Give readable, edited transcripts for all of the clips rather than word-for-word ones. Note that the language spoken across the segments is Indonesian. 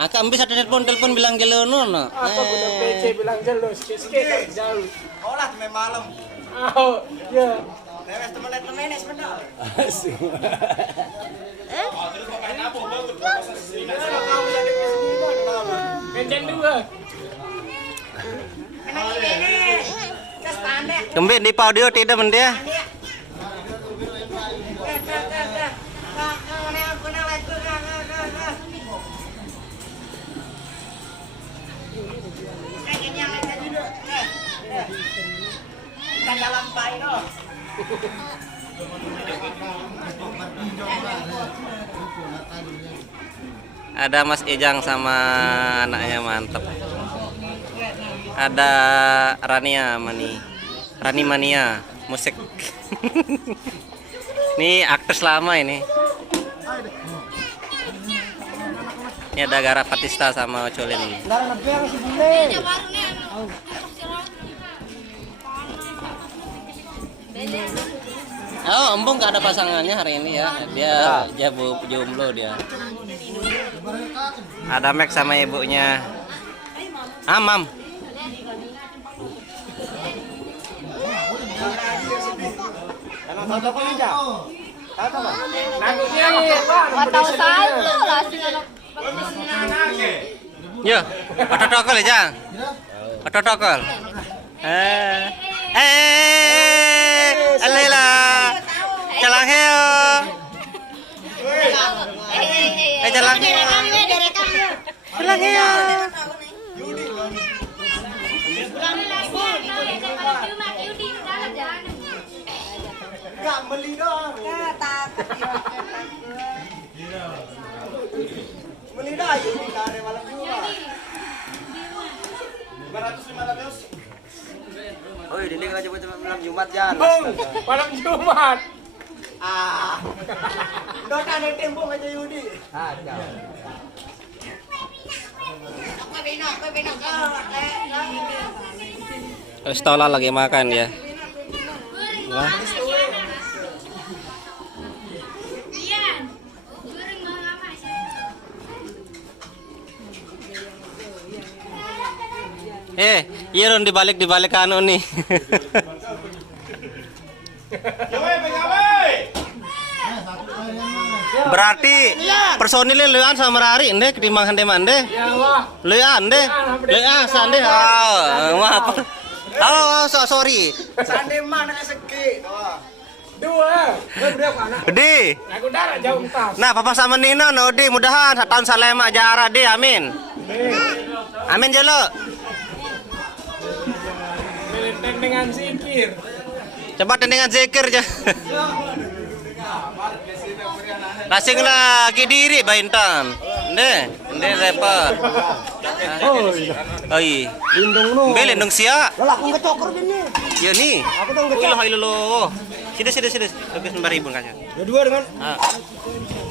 Akak ambil satu telepon bilang jelo no. Apa guna PC bilang jelo sikit-sikit jauh. Oh lah temen malam. Oh, ya. Lepas temen sebentar. Kenceng dua. Kembali di audio tidak mendia. Dalam pai no. Ada Mas Ejang sama anaknya mantap. Ada Rani Mania musik. Ini aktris lama ini. Ini ada Gara Fatista sama Ocolin. Oh, Embung gak ada pasangannya hari ini ya. Dia jomblo dia. Ada Max sama ibunya. Mam. Yo, protokol aja. Protokol. Alela. Jalan heo. Jalan heo. Jalan heo. Enggak beli dong. Beli dah ini dari malam juga. 500. Oh, ini kalau coba malam Jumat ya. Malam Jumat. Udah kan ada tembok aja Yudi. Ada. Stola lagi makan ya. Wah. Iya Ron dibalik anu nih. Berarti personilnya leuan sama Rari ende ketimbang handeman deh. Leuan deh. Leuan sande. Maaf. Sorry. Sande mana segi. Dua. Di. Aku darah jauh tas. Nah, Papa sama Nino, Nodi, mudahan tahun salema jara di, amin. Amin jelo. Dengan zikir. Coba dengan zikir aja. Lasing lagi diri Baintan. Nde repot. Oh iya. Lindung lu. Lindung sia. Lah aku ngecokor gini. Ya nih. Aku tuh Wih lo. Sini. Lebih 9.000 kan. Ya dua dengan.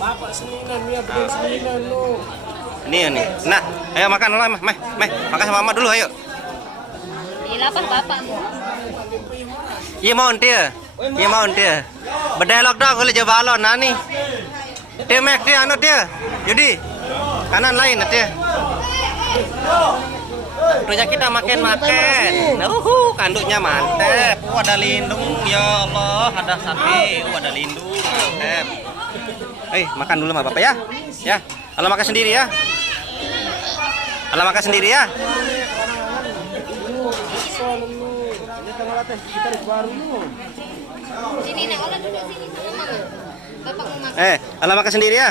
Bapak seninan ya, betul seninan lu. Nih. Nah, ayo makan lah, Meh. Makan sama Mama dulu ayo. Lapar bapak. Iya mau dia. Berdialog dong oleh Jabalon nani. Dia Mac dia anu dia. Yudi. Kanan lain dia. Ternyata kita makan. Kanduknya mantep. Ada lindung ya Allah, ada sapi, ada lindung. Mantep. Makan dulu sama Bapak ya. Ya. Kalau makan sendiri ya. Sini nek orang duduk sini sama mama. Bapak mau makan. Kalau makan sendiri ya.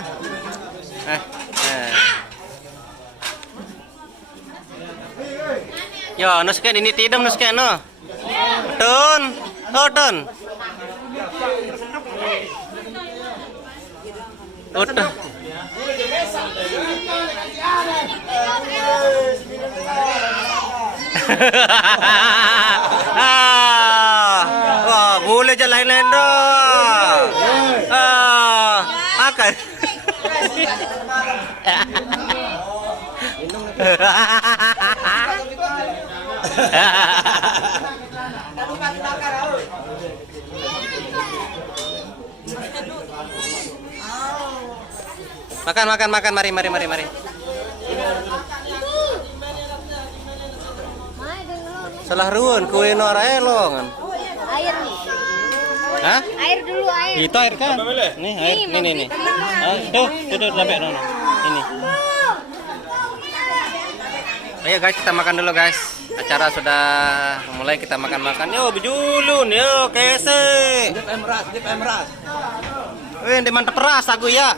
Yo, nusken ini tidam nusken no. Tun. Udah. Wah, boleh je lain-lain dong. Akan. Makan, makan, makan. Mari, mari, mari, mari. Salah ruun, kue no elongan. Air nih. Hah? Air dulu air. Itu air kan? Nih, air. Nih. Tuh, sampai nono. Ini. Ayo guys, kita makan dulu guys. Acara sudah mulai, kita makan-makan. Yo, bejulun, yo, kese. Dip emeras. Wih, di mantep peras aku ya.